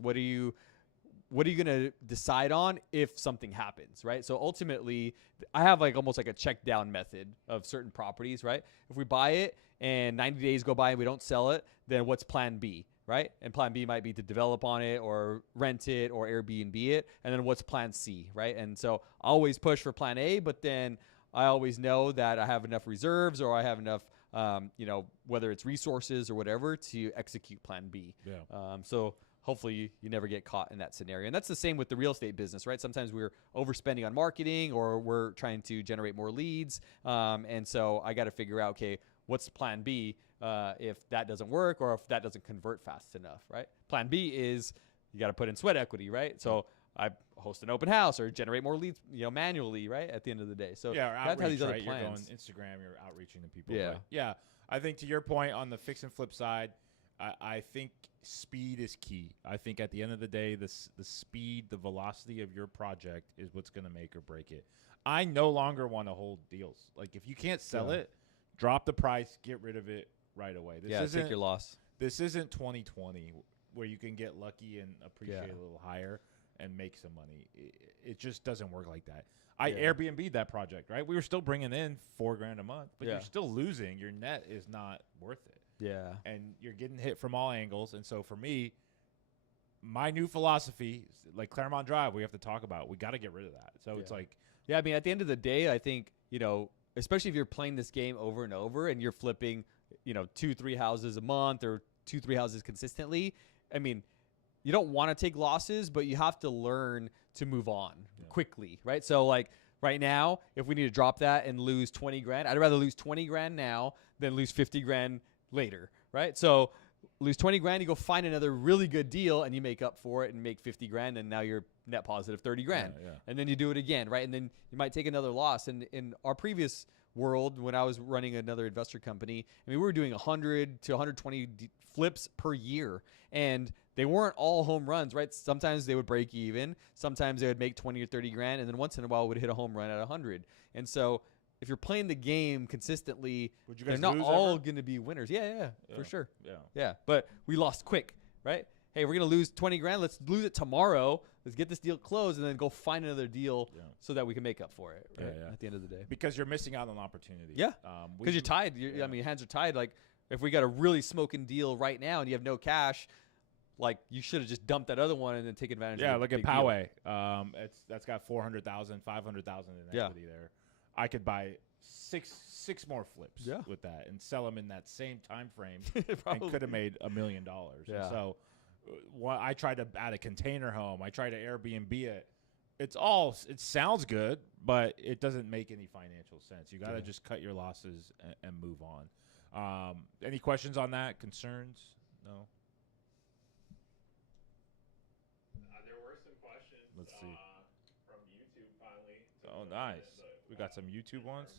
what are you going to decide on if something happens, right? So ultimately, I have like almost like a check down method of certain properties, right? If we buy it and 90 days go by and we don't sell it, then what's plan B, right? And plan B might be to develop on it or rent it or Airbnb it. And then what's plan C, right? And so I always push for plan A, but then I always know that I have enough reserves or I have enough, whether it's resources or whatever, to execute plan B. Yeah. So hopefully you never get caught in that scenario. And that's the same with the real estate business, right? Sometimes we're overspending on marketing or we're trying to generate more leads. And so I got to figure out, okay, what's plan B if that doesn't work or if that doesn't convert fast enough, right? Plan B is you got to put in sweat equity, right? So I host an open house or generate more leads, manually, right? At the end of the day. So yeah, or that's how outreach, these other right? plans. You're going Instagram, you're outreaching to people. Yeah. But yeah. I think to your point on the fix and flip side, I think speed is key. I think at the end of the day, the speed, the velocity of your project is what's going to make or break it. I no longer want to hold deals. Like if you can't sell it, drop the price, get rid of it right away. Take your loss. This isn't 2020 where you can get lucky and appreciate a little higher and make some money. It just doesn't work like that. I Airbnb'd that project, right? We were still bringing in $4,000 a month, but you're still losing. Your net is not worth it. Yeah. And you're getting hit from all angles. And so for me, my new philosophy, like Claremont Drive, we have to talk about. We got to get rid of that. So it's like, yeah, I mean, at the end of the day, I think, especially if you're playing this game over and over and you're flipping, 2-3 houses a month or 2-3 houses consistently, I mean, you don't want to take losses, but you have to learn to move on quickly, right? So like right now, if we need to drop that and lose 20 grand, I'd rather lose 20 grand now than lose 50 grand later, right? So lose 20 grand, you go find another really good deal and you make up for it and make 50 grand and now you're net positive 30 grand. And then you do it again, right? And then you might take another loss. And in our previous world, when I was running another investor company, I mean, we were doing 100 to 120 flips per year. And they weren't all home runs, right? Sometimes they would break even. Sometimes they would make 20 or 30 grand. And then once in a while would hit a home run at 100. And so if you're playing the game consistently, they're not all going to be winners. Yeah, for sure. Yeah. But we lost quick, right? Hey, we're going to lose 20 grand. Let's lose it tomorrow. Let's get this deal closed and then go find another deal so that we can make up for it, right? At the end of the day. Because you're missing out on opportunity. Yeah. Because you're tied. I mean, hands are tied. Like, if we got a really smoking deal right now and you have no cash, like, you should have just dumped that other one and then take advantage of it. Yeah, look at Poway. That's got 400,000, 500,000 in equity there. I could buy six more flips with that and sell them in that same time frame and could have made $1 million. Yeah. And so I tried to add a container home. I tried to Airbnb it. It sounds good, but it doesn't make any financial sense. You got to just cut your losses and move on. Any questions on that? Concerns? No? There were some questions. Let's see. From YouTube finally. Oh, nice. We got some YouTube ones.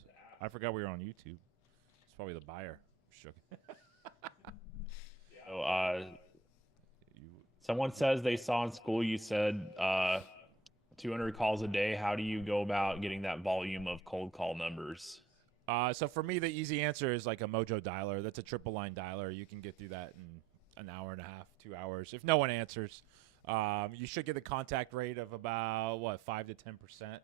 I forgot we were on YouTube. It's probably the buyer. Shook. So, someone says they saw in school you said 200 calls a day. How do you go about getting that volume of cold call numbers? So for me, the easy answer is like a Mojo dialer. That's a triple line dialer. You can get through that in an hour and a half, 2 hours. If no one answers, you should get a contact rate of about 5 to 10%.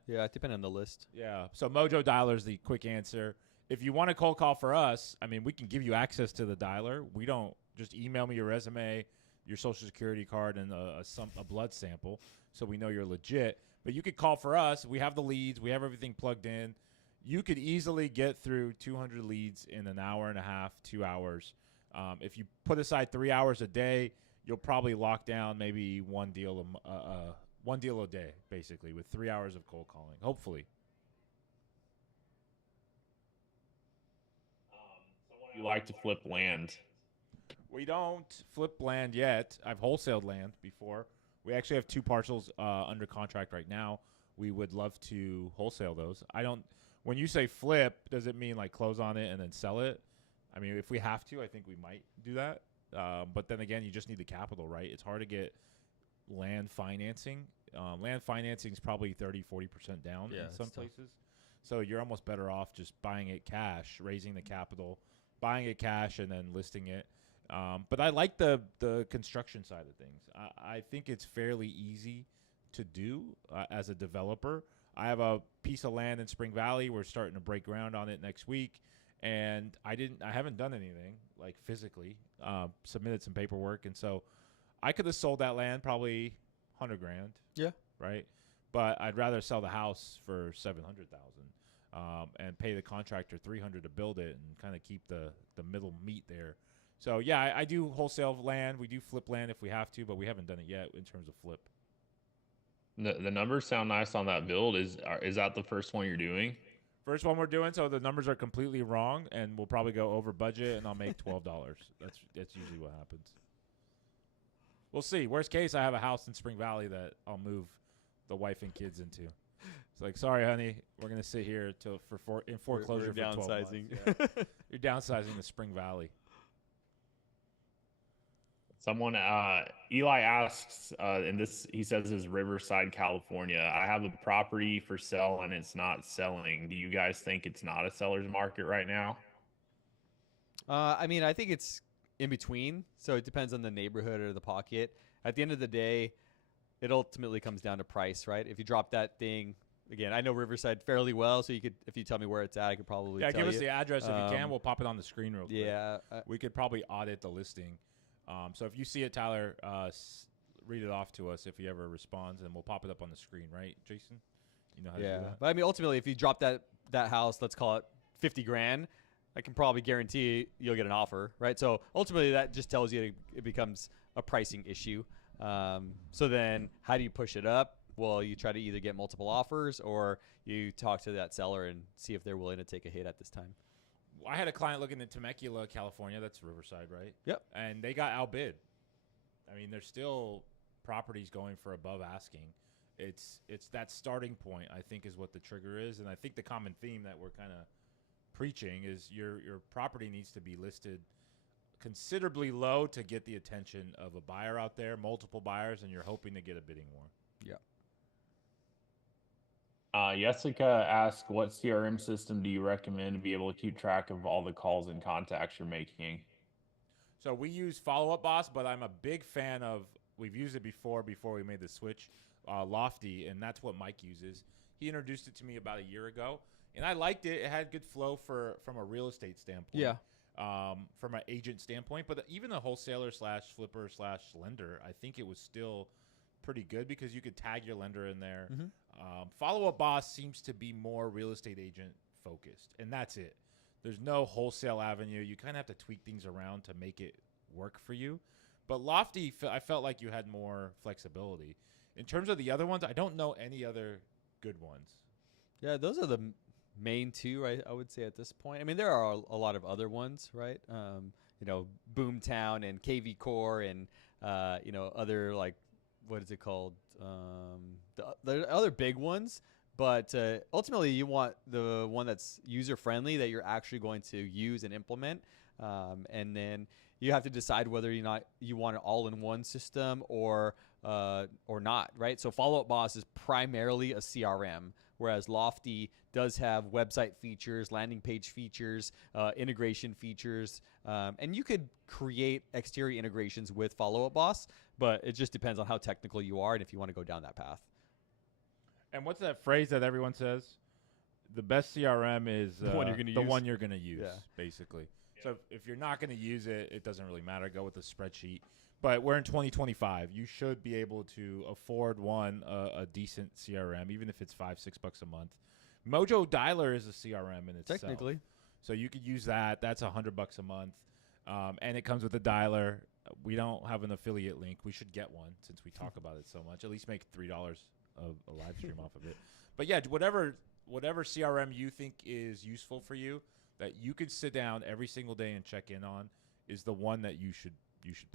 Yeah, depending on the list. Yeah. So Mojo dialer is the quick answer. If you want a cold call for us, I mean, we can give you access to the dialer. We don't just email me your resume, your social security card, and a blood sample, so we know you're legit. But you could call for us. We have the leads. We have everything plugged in. You could easily get through 200 leads in an hour and a half, 2 hours. If you put aside 3 hours a day, you'll probably lock down maybe one deal a day, basically, with 3 hours of cold calling, hopefully. You like to flip land. We don't flip land yet. I've wholesaled land before. We actually have 2 parcels under contract right now. We would love to wholesale those. When you say flip, does it mean like close on it and then sell it? I mean, if we have to, I think we might do that. But then again, you just need the capital, right? It's hard to get land financing. Land financing is probably 30, 40% down in some places. So you're almost better off just buying it cash, raising the capital, buying it cash, and then listing it. But I like the construction side of things. I think it's fairly easy to do as a developer. I have a piece of land in Spring Valley. We're starting to break ground on it next week, and I haven't done anything like physically. Submitted some paperwork, and so I could have sold that land probably $100,000. Yeah. Right. But I'd rather sell the house for $700,000 and pay the contractor $300,000 to build it and kind of keep the middle meat there. So yeah, I do wholesale land. We do flip land if we have to, but we haven't done it yet in terms of flip. The numbers sound nice on that build. Is that the first one you're doing? First one we're doing, so the numbers are completely wrong, and we'll probably go over budget, and I'll make $12. That's usually what happens. We'll see. Worst case, I have a house in Spring Valley that I'll move the wife and kids into. It's like, sorry, honey, we're gonna sit here in foreclosure we're for 12 downsizing. months. Yeah. You're downsizing to Spring Valley. Someone, Eli asks, and this he says is Riverside, California. I have a property for sale and it's not selling. Do you guys think it's not a seller's market right now? I mean, I think it's in between. So it depends on the neighborhood or the pocket. At the end of the day, it ultimately comes down to price, right? If you drop that thing, again, I know Riverside fairly well, so if you tell me where it's at, I could probably tell give us you. the address if you can. We'll pop it on the screen real quick. Yeah. We could probably audit the listing. So if you see it, Tyler, read it off to us if he ever responds, and we'll pop it up on the screen, right, Jason? You know how to do that? But I mean, ultimately, if you drop that house, let's call it $50,000, I can probably guarantee you'll get an offer, right? So ultimately, that just tells you it becomes a pricing issue. So then, how do you push it up? Well, you try to either get multiple offers or you talk to that seller and see if they're willing to take a hit at this time. I had a client looking in Temecula, California. That's Riverside, right? Yep. And they got outbid. I mean, there's still properties going for above asking. It's that starting point, I think, is what the trigger is. And I think the common theme that we're kind of preaching is your property needs to be listed considerably low to get the attention of a buyer out there, multiple buyers, and you're hoping to get a bidding war. Yeah. Jessica asked, what CRM system do you recommend to be able to keep track of all the calls and contacts you're making? So we use Follow Up Boss, but I'm a big fan of, we've used it before we made the switch, Lofty, and that's what Mike uses. He introduced it to me about a year ago, and I liked it. It had good flow from a real estate standpoint. Yeah. From an agent standpoint, but even a wholesaler / flipper / lender, I think it was still pretty good because you could tag your lender in there. Mm-hmm. Follow Up Boss seems to be more real estate agent focused, and that's it. There's no wholesale avenue. You kind of have to tweak things around to make it work for you. But Lofty, I felt like you had more flexibility. In terms of the other ones, I don't know any other good ones. Yeah, those are the main two, I would say at this point. I mean, there are a lot of other ones, right? Boomtown and KV Core and, other, like, what is it called? The other big ones. But ultimately, you want the one that's user-friendly that you're actually going to use and implement. And then you have to decide whether or not you want an all-in-one system or not, right? So Follow Up Boss is primarily a CRM, whereas Lofty does have website features, landing page features, integration features, and you could create exterior integrations with Follow Up Boss, but it just depends on how technical you are and if you want to go down that path. And what's that phrase that everyone says? The best CRM is the one you're going to use. The one you're going to use, Yeah. basically. Yeah. So if you're not going to use it, it doesn't really matter. Go with a spreadsheet. But we're in 2025. You should be able to afford a decent CRM, even if it's $5-6 a month. Mojo Dialer is a CRM in itself. Technically. So you could use that. That's $100 a month. And it comes with a dialer. We don't have an affiliate link. We should get one since we talk about it so much. At least make $3 of a live stream off of it. But yeah, whatever CRM you think is useful for you that you could sit down every single day and check in on is the one that you should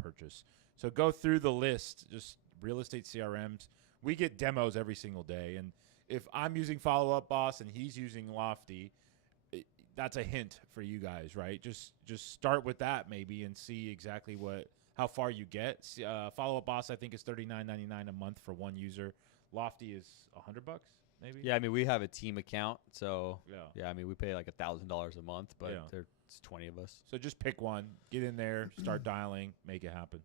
purchase. So go through the list, just real estate CRMs. We get demos every single day, and if I'm using Follow Up Boss and he's using Lofty, that's a hint for you guys, right? Just start with that maybe and see exactly how far you get. Follow Up Boss I think is $39.99 a month for one user. Lofty is $100 maybe. Yeah, I mean we have a team account, so yeah. I mean we pay like $1,000 a month, but Yeah. they're It's 20 of us. So just pick one, get in there, start dialing, make it happen.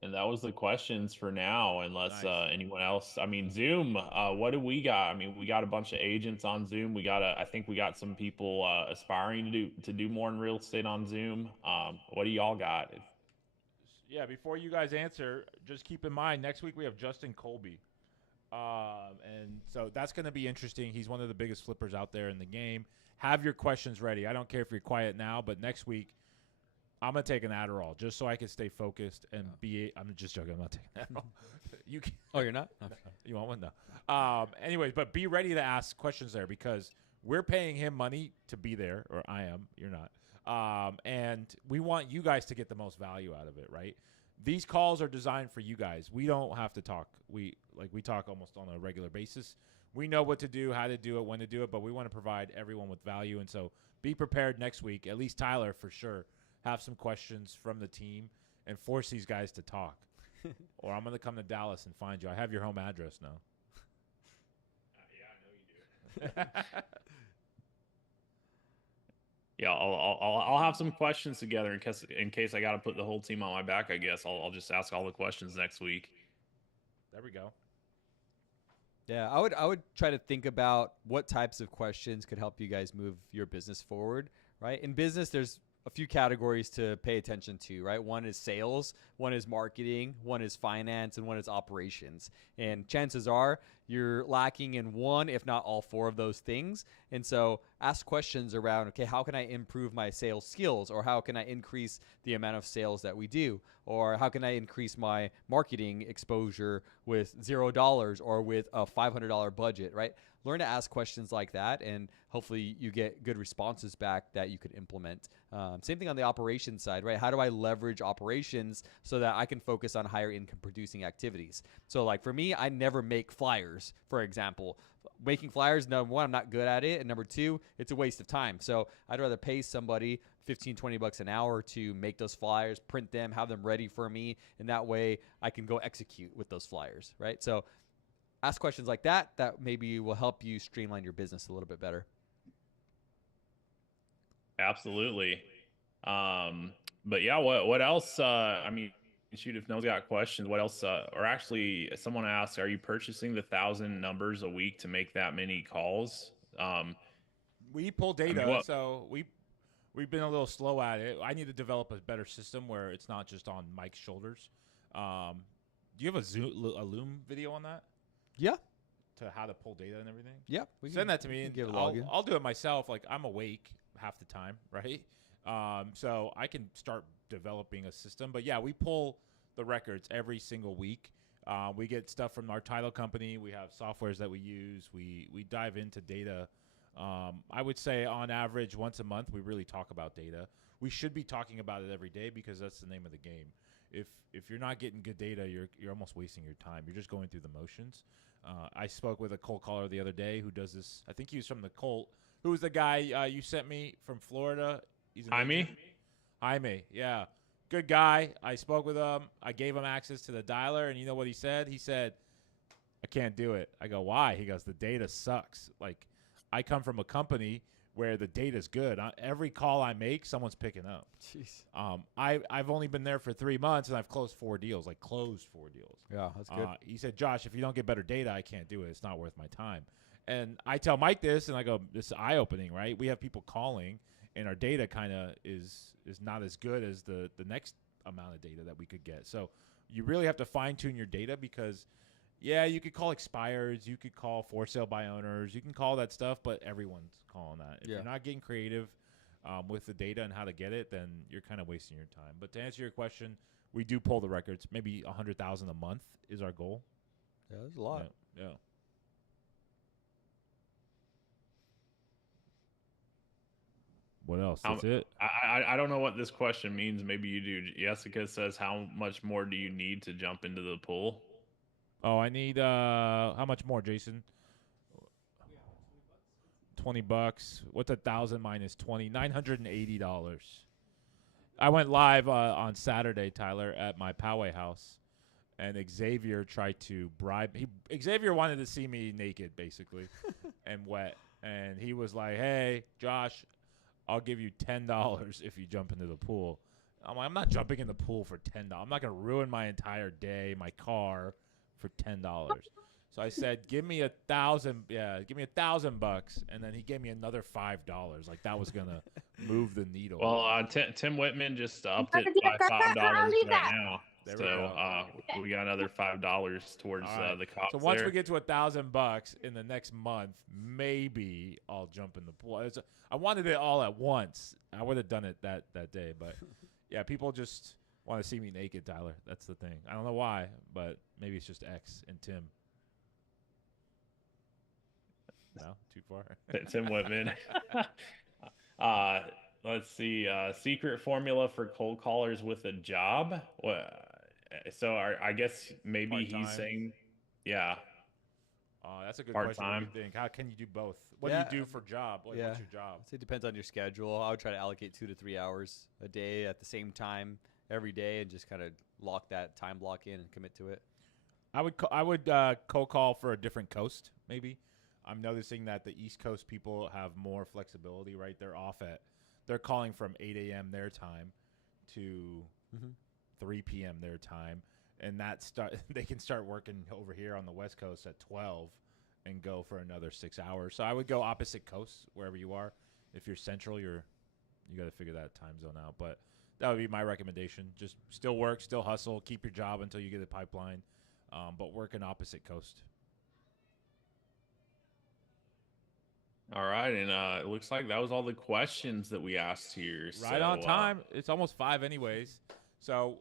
And that was the questions for now, unless Nice. anyone else. I mean, Zoom. What do we got? I mean, we got a bunch of agents on Zoom. I think we got some people aspiring to do more in real estate on Zoom. What do y'all got? Yeah, before you guys answer, just keep in mind next week we have Justin Colby. And so that's going to be interesting. He's one of the biggest flippers out there in the game. Have your questions ready. I don't care if you're quiet now, but next week I'm going to take an Adderall just so I can stay focused and I'm just joking. I'm not taking Adderall. You can, Oh, you're not? Okay. you want one? No. Anyways, but be ready to ask questions there because we're paying him money to be there, or I am. You're not. And we want you guys to get the most value out of it, right? These calls are designed for you guys. We don't have to talk. We talk almost on a regular basis. We know what to do, how to do it, when to do it, but we want to provide everyone with value. And so be prepared next week, at least Tyler for sure. Have some questions from the team and force these guys to talk. Or I'm going to come to Dallas and find you. I have your home address now. Yeah, I know you do. Yeah, I'll have some questions together in case I got to put the whole team on my back. I guess I'll just ask all the questions next week. There we go. Yeah, I would try to think about what types of questions could help you guys move your business forward, right? In business, there's a few categories to pay attention to, right? One is sales, one is marketing, one is finance, and one is operations. And chances are you're lacking in one, if not all four of those things. And so ask questions around, okay, how can I improve my sales skills? Or how can I increase the amount of sales that we do? Or how can I increase my marketing exposure with $0 or with a $500 budget, right? Learn to ask questions like that, and hopefully you get good responses back that you could implement. Same thing on the operations side, right? How do I leverage operations so that I can focus on higher income producing activities? So like for me, I never make flyers, for example. Making flyers, number one, I'm not good at it. And number two, it's a waste of time. So I'd rather pay somebody 15, 20 bucks an hour to make those flyers, print them, have them ready for me. And that way I can go execute with those flyers, right? So ask questions like that maybe will help you streamline your business a little bit better. Absolutely. But yeah, what else? I mean, shoot, if no one's got questions, what else? Or actually, someone asked, are you purchasing the 1,000 numbers a week to make that many calls? We pull data, what- so we've been a little slow at it. I need to develop a better system where it's not just on Mike's shoulders. Do you have a Loom video on that? Yeah. To how to pull data and everything? Yeah. Send that to me, and give a login. I'll do it myself. Like I'm awake half the time, right? So I can start developing a system. But yeah, we pull the records every single week. We get stuff from our title company. We have softwares that we use. We dive into data. I would say on average once a month we really talk about data. We should be talking about it every day because that's the name of the game. If you're not getting good data, you're almost wasting your time. You're just going through the motions. I spoke with a cold caller the other day who does this. I think he was from the Colt. Who was the guy you sent me from Florida? He's an agent. Jaime, yeah. Good guy. I spoke with him. I gave him access to the dialer, and you know what he said? He said, I can't do it. I go, why? He goes, the data sucks. Like, I come from a company where the data's good. Every call I make, someone's picking up. Jeez. I've only been there for 3 months, and I've closed 4 deals. Yeah, that's good. He said, Josh, if you don't get better data, I can't do it. It's not worth my time. And I tell Mike this, and I go, this is eye-opening, right? We have people calling, and our data kind of is not as good as the next amount of data that we could get. So you really have to fine-tune your data because, yeah, you could call expires, you could call for sale by owners, you can call that stuff, but everyone's calling that. If you're not getting creative with the data and how to get it, then you're kind of wasting your time. But to answer your question, we do pull the records. Maybe 100,000 a month is our goal. Yeah, that's a lot. Yeah. What else? That's it. I don't know what this question means. Maybe you do. Jessica says, how much more do you need to jump into the pool? Oh, I need how much more, Jason? $20. What's 1,000 minus 20? $980. I went live on Saturday, Tyler, at my Poway house, and Xavier tried to bribe. Xavier wanted to see me naked, basically, and wet. and he was like, "Hey, Josh, I'll give you $10 if you jump into the pool." I'm like, I'm not jumping in the pool for $10. I'm not gonna ruin my entire day, my car, for $10. So I said, give me $1,000. Yeah, give me $1,000, and then he gave me another $5. Like that was gonna move the needle. Well, Tim Whitman just upped it by $5 right now. There we So go. we got another $5 towards All right. the cost. So once there. we get to $1,000 in the next month, maybe I'll jump in the pool. I wanted it all at once. I would have done it that day, but yeah, people just want to see me naked, Tyler. That's the thing. I don't know why, but maybe it's just X and Tim. No, too far. Tim Whitman. Let's see. Secret formula for cold callers with a job. So I guess maybe Part-time. he's saying, yeah. That's a good Part-time. question. What do you think? How can you do both? What Yeah. do you do for job? Like, Yeah. what's your job? I'd say it depends on your schedule. I would try to allocate 2 to 3 hours a day at the same time every day, and just kind of lock that time block in and commit to it. I would cold call for a different coast, maybe. I'm noticing that the East Coast people have more flexibility, right? They're calling from 8 a.m. their time to 3 p.m. their time, and they can start working over here on the West Coast at 12 and go for another 6 hours. So I would go opposite coast wherever you are. If you're central, you got to figure that time zone out. But that would be my recommendation. Just still work, still hustle, keep your job until you get a pipeline, but work an opposite coast. All right, and it looks like that was all the questions that we asked here. Right on time. It's almost 5 anyways. So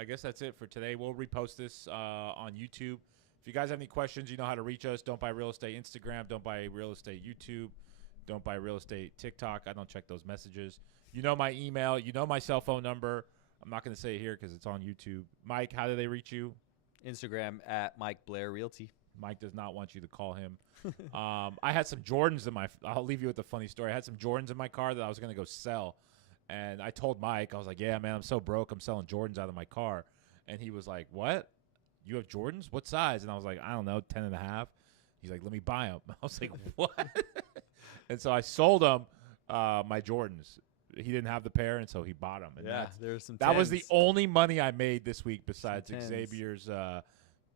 I guess that's it for today. We'll repost this on YouTube. If you guys have any questions, you know how to reach us. Don't Buy Real Estate Instagram. Don't Buy Real Estate YouTube. Don't Buy Real Estate TikTok. I don't check those messages. You know my email. You know my cell phone number. I'm not going to say it here because it's on YouTube. Mike, how do they reach you? Instagram at Mike Blair Realty. Mike does not want you to call him. I had some Jordans I'll leave you with a funny story. I had some Jordans in my car that I was going to go sell. And I told Mike, I was like, yeah, man, I'm so broke. I'm selling Jordans out of my car. And he was like, what? You have Jordans? What size? And I was like, I don't know, 10 and a half. He's like, let me buy them. I was like, what? And so I sold him my Jordans. He didn't have the pair, and so he bought them. And Yeah, there's some. that was the 10s. only money I made this week besides Some 10s. Xavier's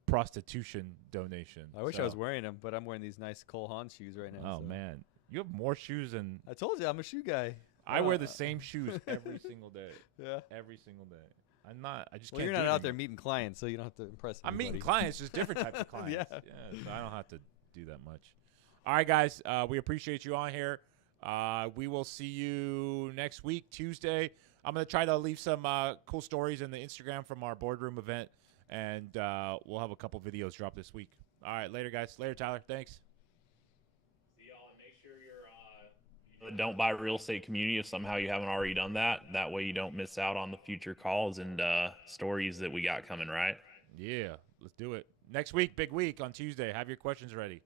prostitution donation. I wish I So- was wearing them, but I'm wearing these nice Cole Haan shoes right now. Oh, so. man. You have more shoes than I told you I'm a shoe guy. I wear the same shoes every single day. Yeah. Every single day. I'm not. I just Well, can't. you're do not it out there anymore. meeting clients, so you don't have to impress. I'm meeting anybody. clients, just different types of clients. Yeah. So I don't have to do that much. All right, guys. We appreciate you on here. We will see you next week, Tuesday. I'm going to try to leave some cool stories in the Instagram from our boardroom event, and we'll have a couple videos drop this week. All right, later, guys. Later, Tyler. Thanks. See y'all, and make sure you're the Don't Buy Real Estate community if somehow you haven't already done that. That way you don't miss out on the future calls and stories that we got coming, right? Yeah, let's do it. Next week, big week on Tuesday. Have your questions ready.